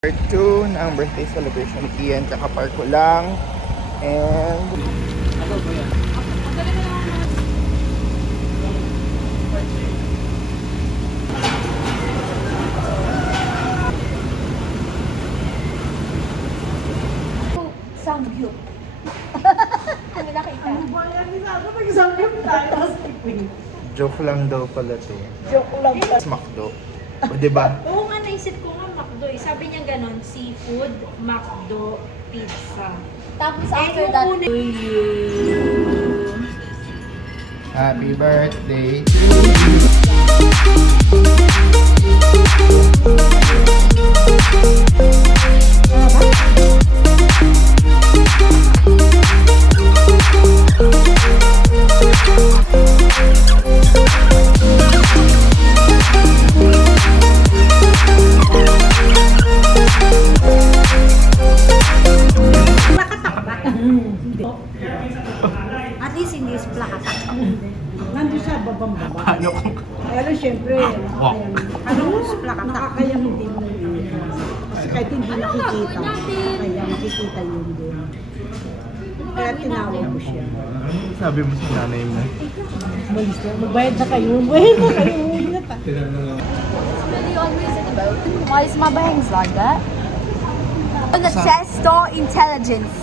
Part 2 ng birthday celebration ni Kian, kakapark ko lang. And Samgyup. Kung nakita. Ano ba yan? Sabi mag-samgyup tayo. joke lang daw pala to. Joke lang pa. McDo. O diba? Oo nga, naisip ko nga McDo eh. Sabi niya ganon, seafood, McDo, pizza. Tapos after that, Happy birthday to you. plakatak ba? At least hindi is plakatak. Nandun siya babang-baba. Paano kung... Pero syempre, nakakayang din mo yun. Kasi kahit hindi nakikita, kaya nakikita yun din. Kaya tinawag ko siya. Sabi mo sa nanay mo? Malis na, magbayad na kayo. Magbayad na kayo. Huwag na pa. Really unreasonable. Why is my bangs like that? The test intelligence.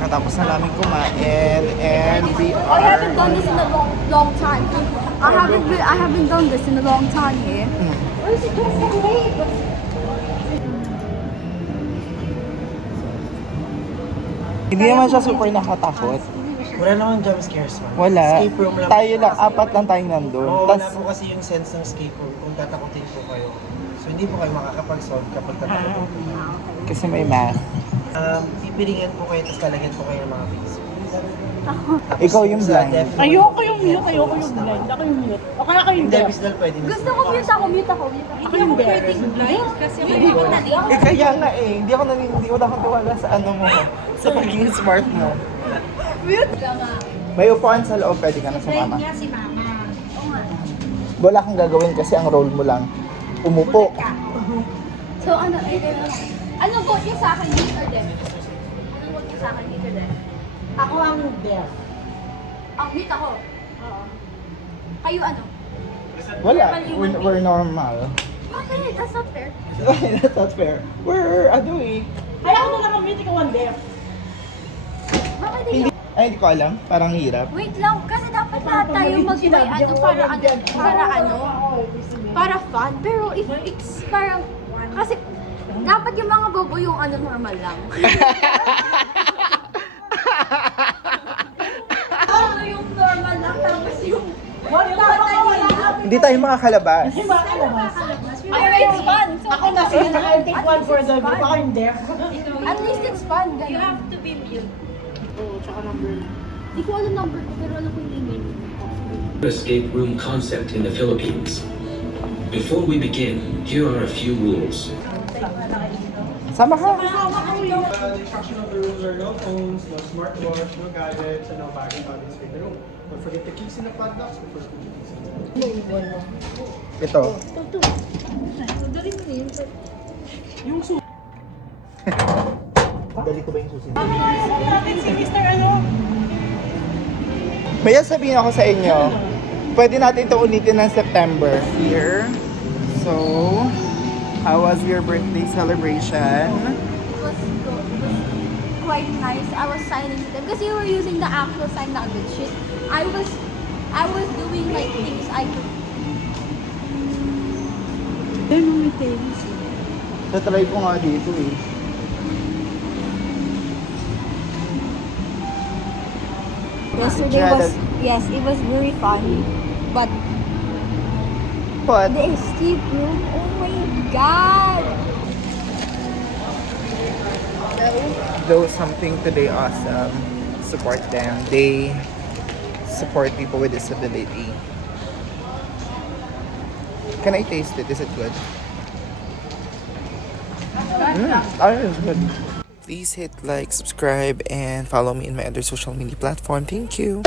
Katapos na namin kumain and we I haven't are... done this in a long time. I haven't done this in a long time here. Where's the dress and wave? Hindi naman siya super nakatakot. Wala namang jump scares man. Wala. Escape room lang. Tayo lang, apat lang tayong nandun. Oo, wala Tas, po kasi yung sense ng escape room kung tatakutin po kayo. So hindi po kayo makakapag-solve kapag tatakutin po. kasi may math. Pipiringan po kayo tapos lalagyan po kayo ng mga face mask. Tapos, Ikaw yung sa blind. definite- Ayoko yung mute, ayoko yung blind. Ako yung mute. O kaya kayo yung Hindi, deaf. Bisdal pwede na. Gusto ko mute ako. Ako yung deaf. Kasi may ako na din. Eh kaya nga eh, hindi ako nakatiwala sa ano mo, sa pagiging smart mo. May upuan sa loob, pwede ka na Friend sumama. niya si mama. Oo nga. Wala kang gagawin kasi ang role mo lang, umupo. So ano vote niyo sa akin, hate or death? Anong vote niyo sa akin, hate or death? Ako ang deaf. Ang mute ako. Oo. Kayo ano? Wala, we're normal. Okay, that's not fair. That's not fair. We're, ano eh. Ay, ako na lang ang mute, ikaw ang deaf. Bakit Hindi, hindi? ay, hindi ko alam. Parang hirap. Wait lang, kasi dapat lahat tayo mag-may para fun. Pero if it's parang, kasi dapat yung mga bobo yung normal lang. Ano yung normal lang, tapos yung Hindi tayo makakalabas. Hindi ba ako naman? it's fun. So, Ako na, sige na, I'll take one for the group. Ako yung deaf. at least it's fun. You Ganun. have to be mute. Oo, tsaka number. Hindi ko alam number ko, pero alam ko yung email. Escape room concept in the Philippines. Before we begin, here are a few rules. Sama ka. The instruction of the rules are no phones, no smartwatch, no gadgets, and no baggage on inside the room. Don't forget the keys in the padlocks before putting the keys in the room. Ito. Dali ko ba yung susi? Si Mr. Ano? May sabihin ako sa inyo, pwede natin ito ulitin ng September here. So, how was your birthday celebration? It was quite nice. I was signing to them because you were using the actual sign language shit. I was doing like things I could. Tatry ko nga dito eh. Yesterday was, yes, it was very fun. But But, the escape room, oh my god! though something today awesome, support them. They support people with disability. Can I taste it? Is it good? It's good. Please hit like, subscribe, and follow me in my other social media platform. Thank you.